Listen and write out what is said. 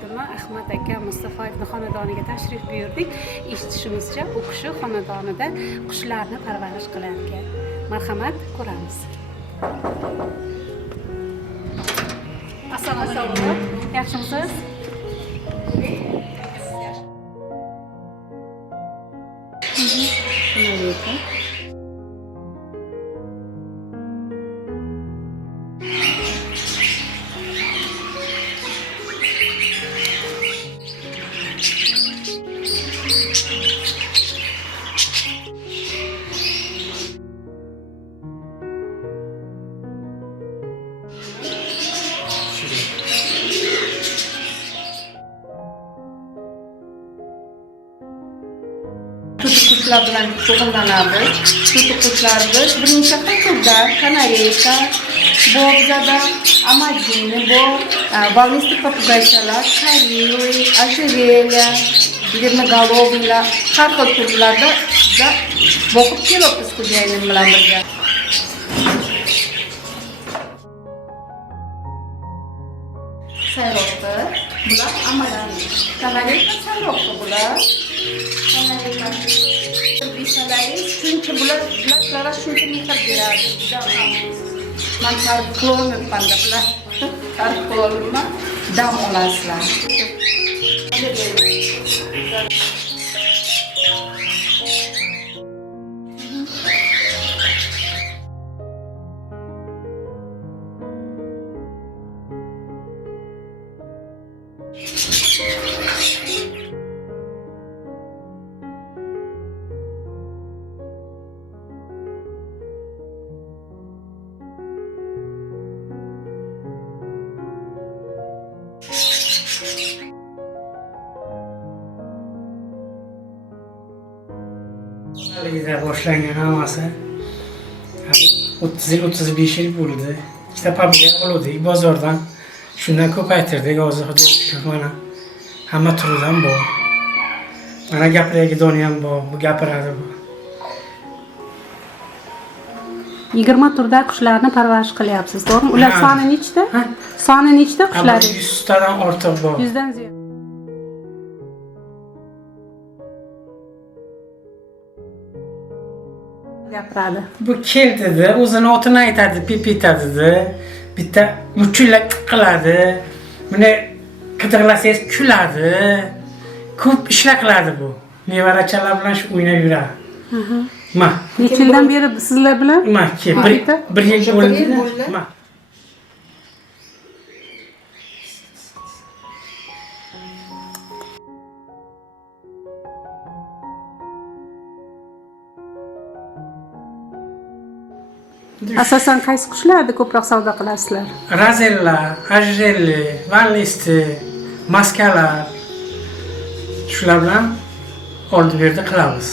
xodimi Ahmad aka Mustafoyevning xonadoniga tashrif buyurdik. Eshitishimizcha, u kishi xonadonida qushlarni parvarish qilar ekan. Marhamat, ko'ramiz. Assalomu alaykum. Yaxshimisiz? Tutuk kuşlar bilan shug'ullanamiz. Tutuk kuşlarimiz bir necha xil turda, kanareyka, bobzada, amazini bor, волнистый попугайchalar, kareli, ожерелья, длинноголовыйlar, har xil turlarda boqib kelibmiz xo'jayinim bilan birga. Sayroqda, bular amazini. Kanareyka sayroqda bular. Çünkü bular shuncha mehr beradi. Men tarif qilolmayman bular. Tarif qilolmayman. Dam olasizlar. Boshlangan hammasi 30 yil 35 yil bo'ldi. Ikkita papiga oldik bozordan. Shundan ko'paytirdik. Hozir mana hamma turidan bor. Mana gapiradigan ham bor. Bu gapiradi bu. 20 turda qushlarni parvarish qilyapsiz, to'g'rimi? Ular soni nechta? Soni nechta qushlar? 100 tadan ortiq bor. 100 dan ziyod. Gapiradi. Bu keldi-da, o'zini otini aytadi, pipitadi-da. Bitta muchillak qiladi. Buni qidirlasangiz kuladi. Ko'p ishlar qiladi bu. Nevarachalar bilan shu o'ynab yuradi. Ma. Necha yildan beri sizlar bilan? Ma, bir yil bo'ldi. Ma. Asosan qaysi qushlarni ko'proq savdo qilasizlar? Razella, ajrelli, vallisti, maskalar. Shular bilan oldi-berdi qilamiz.